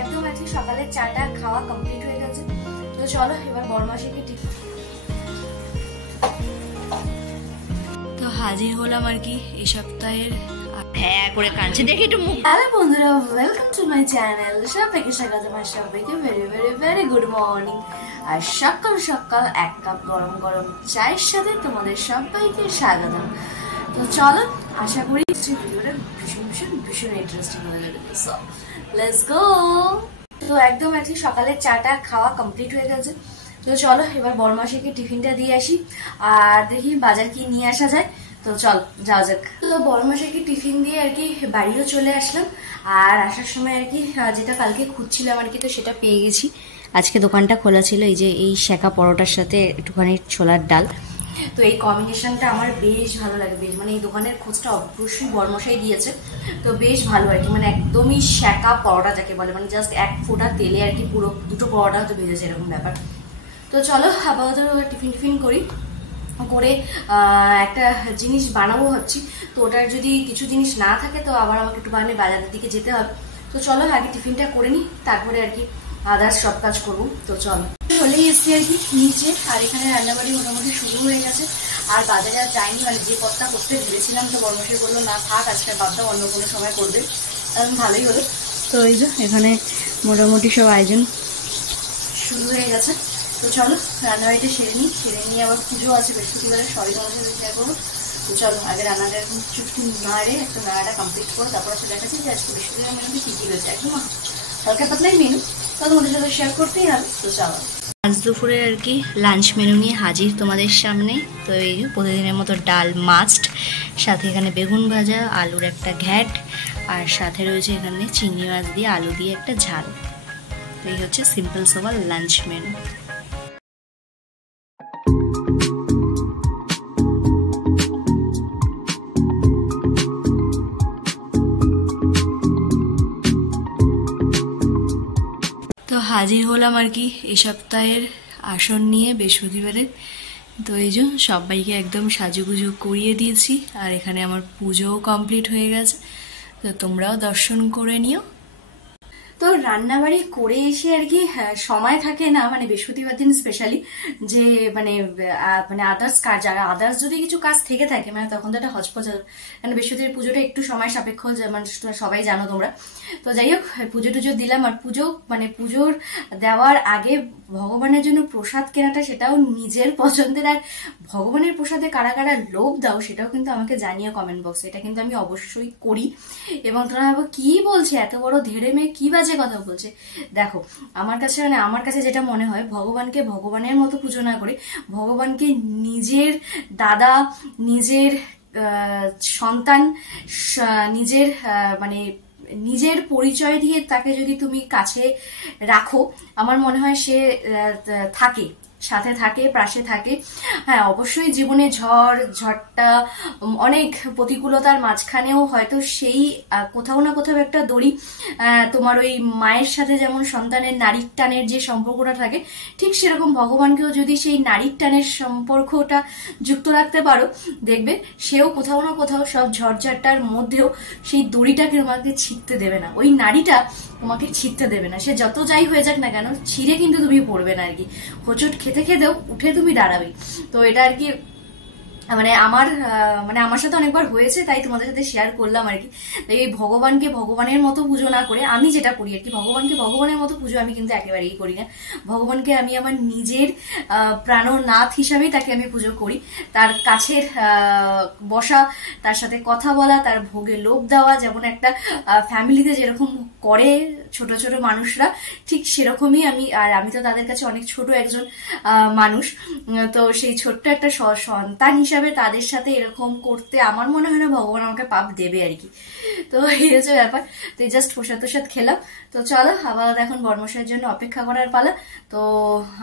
একদম আজকে সকালে চাটা খাওয়া কমপ্লিট হয়ে গেছে। তো চলো এবার বড়মাসিকে টিফিন। তো হাজির হলাম আর কি এই সপ্তাহের। হ্যাঁ করে কাঁদছে দেখি একটু মুখ। হ্যালো বন্ধুরা, ওয়েলকাম টু মাই চ্যানেল। সবাইকে স্বাগত, আমার সবাইকে very very very good morning. আর সকাল সকাল এক কাপ গরম গরম চায়ের সাথে তোমাদের সবাইকে স্বাগত। তো চলো, আশা করি ভিডিওটা ভীষণ ভীষণ ভীষণ ইন্টারেস্টিং হয়ে যাবে। So let's go. তো একদম আজকে সকালে চাটা খাওয়া কমপ্লিট হয়ে গেছে। তো চলো এবার বড়মাসিকে টিফিনটা দিয়ে আসি আর দেখি বাজার কি নিয়ে আসা যায়। তো চল যাওয়া যাক। তো বড়মাসিকে টিফিন দিয়ে আর কি বাড়িও চলে আসলাম। আর আসার সময় আর কি যেটা কালকে খুঁজছিলাম আর কি, তো সেটা পেয়ে গেছি। আজকে দোকানটা খোলা ছিল, এই যে এই শেঁকা পরোটার সাথে একটুখানি ছোলার ডাল। তো এই কম্বিনেশনটা আমার বেশ ভালো লাগে, বেশ মানে এই দোকানের খোঁজটা অবশ্যই বড়মশাই দিয়েছে। তো বেশ ভালো আর কি, মানে একদমই শেঁকা পরোটা যাকে বলে, মানে জাস্ট এক ফোঁটা তেলে আর কি পুরো দুটো পরোটা হয়তো ভেজেছে এরকম ব্যাপার। তো চলো আপাতত টিফিন করে একটা জিনিস বানাবো ভাবছি। তো ওটার যদি কিছু জিনিস না থাকে তো আবার আমাকে একটু বাজারের দিকে যেতে হবে। তো চলো আগে টিফিনটা করে নিই, তারপরে আর কি আদার্স সব কাজ করবো। তো চলো চলেই এসছি আর কি নিচে। আর এখানে রান্নাবাড়ি মোটামুটি শুরু হয়ে গেছে। আর বাজারে আর যাইনি, মানে যে পথটা করতে ভেবেছিলাম তো বড়মশাই বললো না থাক, আজকে বাদটা অন্য কোনো সময় করবে। ভালোই হলো। তো এই যে এখানে মোটামুটি সব আয়োজন শুরু হয়ে গেছে। তো চলো রান্নাবাড়িটা সেরে নিয়ে আবার পুজো আছে বৃহস্পতিবারে, সরি তোমার সাথে শেয়ার করবো। তো চলো আগে রান্নাটা এখন চুটকি নাড়ে একটা নাড়াটা কমপ্লিট করো, তারপর হচ্ছে দেখাচ্ছি যে আজকে বৃহস্পতিবার মেনুতে কী কী রয়েছে। একদম হালকা পাতলাই মেনু, তো তোমাদের সাথে শেয়ার করতেই হবে। তো চলো আজ দুপুরে আর কি লাঞ্চ মেনু নিয়ে হাজির তোমাদের সামনে। তো এই যে প্রতিদিনের মতো ডাল মাস্ট, সাথে এখানে বেগুন ভাজা, আলুর একটা ঘ্যাট, আর সাথে রয়েছে এখানে চিংড়ি মাছ দিয়ে আলু দিয়ে একটা ঝাল। তো এই হচ্ছে সিম্পল সোবার লাঞ্চ মেনু। তো হাজির হলাম আর কি এই সপ্তাহের আসন নিয়ে বৃহস্পতিবারের। তো এই যে সবাইকে একদম সাজুগুজু করিয়ে দিয়েছি, আর এখানে আমার পুজোও কমপ্লিট হয়ে গেছে। তো তোমরাও দর্শন করে নিও। তো রান্নাবাড়ি করে এসে আর কি সময় থাকে না, মানে বৃহস্পতিবার দিন স্পেশালি, যে মানে আদার্স কাজ, আর আদার্স যদি কিছু কাজ থেকে থাকে মানে তখন তো একটা হজপজ। কারণ বৃহস্পতিবার পুজোটা একটু সময় সাপেক্ষ, মানে সবাই জানো তোমরা। তো যাই হোক পুজো টুজো দিলাম। আর পুজোর দেওয়ার আগে ভগবানের জন্য প্রসাদ কেনাটা সেটাও নিজের পছন্দের। আর ভগবানের প্রসাদে কারা কারা লোভ দাও সেটাও কিন্তু আমাকে জানিও কমেন্ট বক্সে। এটা কিন্তু আমি অবশ্যই করি। এবং তোমরা ভাবো কি বলছে, এত বড় ধেড়ে মেয়ে কি বাজে কথা বলছে। দেখো আমার কাছে যেটা মনে হয়, ভগবানকে ভগবানের মতো পুজো না করে ভগবানকে নিজের দাদা, নিজের সন্তান, নিজের মানে নিজের পরিচয় দিয়ে তাকে যদি তুমি কাছে রাখো, আমার মনে হয় সে সাথে থাকে, পাশে থাকে। হ্যাঁ অবশ্যই জীবনে ঝড়টা অনেক প্রতিকূলতার মাঝখানেও হয়তো সেই কোথাও না কোথাও একটা দড়ি, তোমার ওই মায়ের সাথে যেমন সন্তানের নারীর টানের যে সম্পর্কটা থাকে, ঠিক সেরকম ভগবানকেও যদি সেই নারীর টানের সম্পর্কটা যুক্ত রাখতে পারো, দেখবে সেও কোথাও না কোথাও সব ঝড়ঝাটটার মধ্যেও সেই দড়িটাকে তোমাকে ছিঁড়তে দেবে না, ওই নারীটা তোমাকে ছিঁড়তে দেবে না। সে যত যাই হয়ে যাক না কেন, ছিঁড়ে কিন্তু তুমি পড়বে না আর কি। হোঁচট খেতে খেতেও উঠে তুমি দাঁড়াবে। তো এটা আর কি আমার সাথে অনেকবার হয়েছে, তাই তোমাদের সাথে শেয়ার করলাম আর কি। এই ভগবানকে ভগবানের মতো পুজো না করে আমি যেটা করি আর কি, ভগবানকে ভগবানের মতো পুজো আমি কিন্তু একেবারেই করি না। ভগবানকে আমি আমার নিজের প্রাণনাথ হিসাবেই তাকে আমি পুজো করি। তার কাছের বসা, তার সাথে কথা বলা, তার ভোগে লোভ দেওয়া, যেমন একটা ফ্যামিলিতে যেরকম করে ছোট ছোট মানুষরা, ঠিক সেরকমই আমি তো তাদের কাছে অনেক ছোট একজন মানুষ। তো সেই ছোট্ট একটা সন্তান হিসাবে তাদের সাথে এরকম করতে আমার মনে হয় না ভগবান আমাকে পাপ দেবে আর কি। তো এই হচ্ছে ব্যাপার। তো জাস্ট প্রসাদ খেলাম। তো চলো আবার এখন বর্মশাইয়ের জন্য অপেক্ষা করার পালা। তো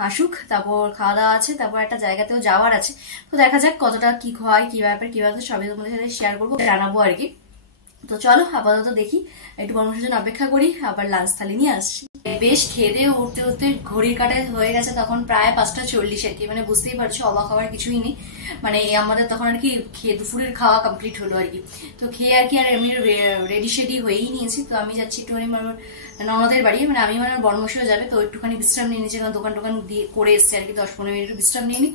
আসুক, তারপর খাওয়া দাওয়া আছে, তারপর একটা জায়গাতেও যাওয়ার আছে। তো দেখা যাক কতটা কি হয়, কি ব্যাপার সবই তোমাদের সাথে শেয়ার করবো, জানাবো আর কি। তো চলো আপাতত দেখি, একটু বর্মশাইয়ের জন্য অপেক্ষা করি, আবার লাঞ্চ থালি নিয়ে আসছি। বেশ খেয়ে দিয়ে উঠতে উঠতে ঘড়ির কাঁটায় হয়ে গেছে তখন প্রায় 5:40 আর কি, মানে বুঝতেই পারছো অবাক হওয়ার কিছুই নেই। মানে আমাদের তখন আর কি দুপুরের খাওয়া কমপ্লিট হলো আর কি। তো খেয়ে আর কি আর আমি রেডি শেডি হয়েই নিয়েছি। তো আমি যাচ্ছি একটুখানি ননদের বাড়ি, মানে আমি মানে বর্মশাও যাবে, তো একটুখানি বিশ্রাম নিয়ে নিয়েছি, কারণ দোকান টোকান দিয়ে করে এসছে আর কি, 10-15 মিনিট বিশ্রাম নিয়ে নি,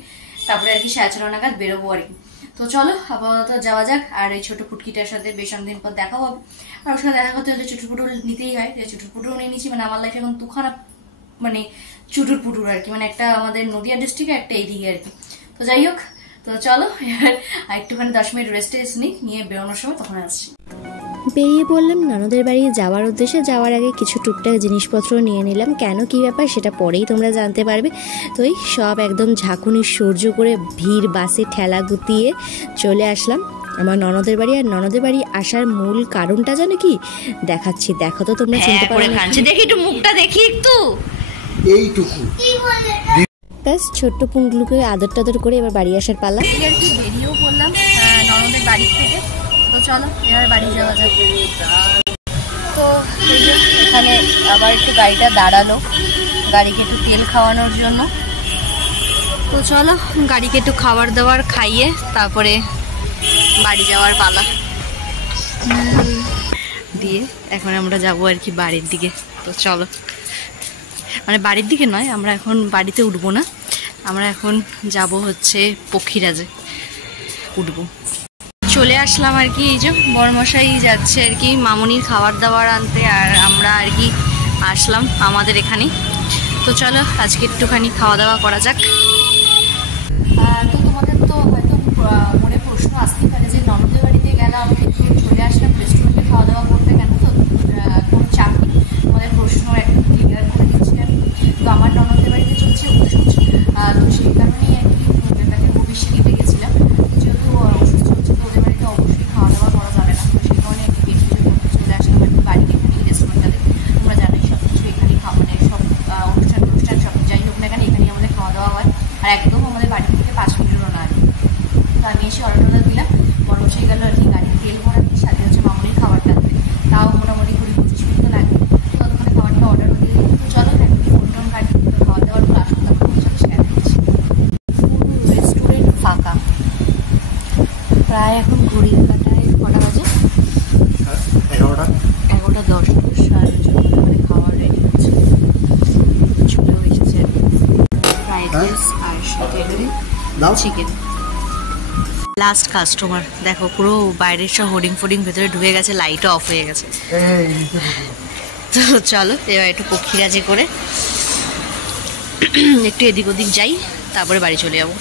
তারপরে আর কি 11:30 নাগাদ বেরোবো আর কি। তো চলো আপাতত যাওয়া যাক। আর এই ছোট পুটকিটার সাথে বেশ অনেকদিন পর দেখা হবে, আর ওর সাথে দেখা করতে হলে চুটুর পুটুর নিতেই হয়, চুটুর পুটুর নিয়ে নিচ্ছি। মানে আমার লাইফে এখন দুখানা মানে চুটুর পুটুর আর কি, মানে একটা আমাদের নদিয়া ডিস্ট্রিক্টে, একটা এইদিকে আর কি। তো যাই হোক, তো চলো এবার একটুখানি 10 মিনিট রেস্টে নিয়ে বেরোনোর সময় তখন আসছি। বেরিয়ে পড়লাম ননদের বাড়ি যাওয়ার উদ্দেশ্যে। যাওয়ার আগে কিছু টুকটাক জিনিসপত্র নিয়ে নিলাম, কেন কী ব্যাপার সেটা পরেই তোমরা জানতে পারবে। তো এই সব একদম ঝাঁকুনি সূর্য করে ভিড় বাসে ঠেলা গুতিয়ে চলে আসলাম আমার ননদের বাড়ি। আর ননদের বাড়ি আসার মূল কারণটা জানো কি, দেখাচ্ছি, দেখো তো তোমরা চিনতে পারো না। দেখি একটু মুখটা দেখি একটু, এইটুকু ব্যাস ছোট্ট পুঙ্গলুকে আদর টাদর করে এবার বাড়ি আসার পালা। আর কি বেরিয়েও পড়লাম ননদের বাড়ি থেকে। তো চলো এবার বাড়ি যাওয়া যাক। তো এখানে আবার একটু গাড়িটা দাঁড়ালো গাড়িকে একটু তেল খাওয়ানোর জন্য। তো চলো গাড়িকে একটু খাবার দাবার খাইয়ে তারপরে বাড়ি যাওয়ার পালা দিয়ে এখন আমরা যাবো আর কি বাড়ির দিকে। তো চলো, মানে বাড়ির দিকে নয়, আমরা এখন বাড়িতে উঠবো না, আমরা এখন যাব হচ্ছে পক্ষীরাজে উঠবো। চলে আসলাম আর কি, এই যে বড়মশাই যাচ্ছে আর কি মামুনির খাবার দাবার আনতে, আর আমরা আর কি আসলাম আমাদের এখানে। তো চলো আজকে একটুখানি খাওয়া দাওয়া করা যাক। তো তোমাদের তো হয়তো মনে প্রশ্ন আসতেই পারে যে ননদের বাড়িতে গেলাম চলে আসলাম রেস্টুরেন্টে খাওয়া দাওয়া করতে, কেন? তো কোনো চাপ নেই, তোমাদের প্রশ্ন একদম ক্লিয়ার করে দিচ্ছি আমি। তো আমার ননদের বাড়িতে চলছে ওষুধ, তো সেই কারণেই আর কি ওদের কাছে ভবিষ্যৎ দিতে গেছিলাম। যেহেতু ওষুধ চলছে তো ওদের বাড়িতে অবশ্যই খাওয়া দাওয়া করা যাবে না, তো সেই কারণে একটু বেশি চলে আসলাম আর কি বাড়িতে, এখানেই রেস্টুরেন্টটাতে। তোমরা জানোই সব কিছু এখানেই মানে সব অনুষ্ঠান সব যাই হোক না কেন এখানেই আমাদের খাওয়া দাওয়া হয়, আর একদম আমাদের বাড়ি থেকে 5 মিনিটেরও না আর কি। তো আমি এসে অর্ডারটা দিলাম, বড়মশাই গেল আর কি গাড়ির তেল ভরাতে, সাথে হচ্ছে মামুনির খাবারটা আনতে, তাও মোটামুটি 20-25 মিনিট তো লাগে। তো ওখানে খাবারটা অর্ডার দিয়ে দিলাম। তো চলো এখন ফোন গাড়ি খাওয়া দাওয়ার পর আসুন তারপর তোমার সাথে শেয়ার করছি। রেস্টুরেন্ট ফাঁকা, প্রায় এখন ঘড়ির কাঁটায় কটা বাজে? 11:10 আর মানে খাবার রেডি হচ্ছে, চলেও এসেছে আর কি ফ্রাইড রাইস আর সাথে চিকেন। লাস্ট কাস্টমার দেখো, পুরো বাইরের সব হোর্ডিং ফোর্ডিং ভেতরে ঢুকে গেছে, লাইটও অফ হয়ে গেছে। তো চলো এবার একটু পক্ষীরাজি করে একটু এদিক ওদিক যাই, তারপরে বাড়ি চলে যাবো।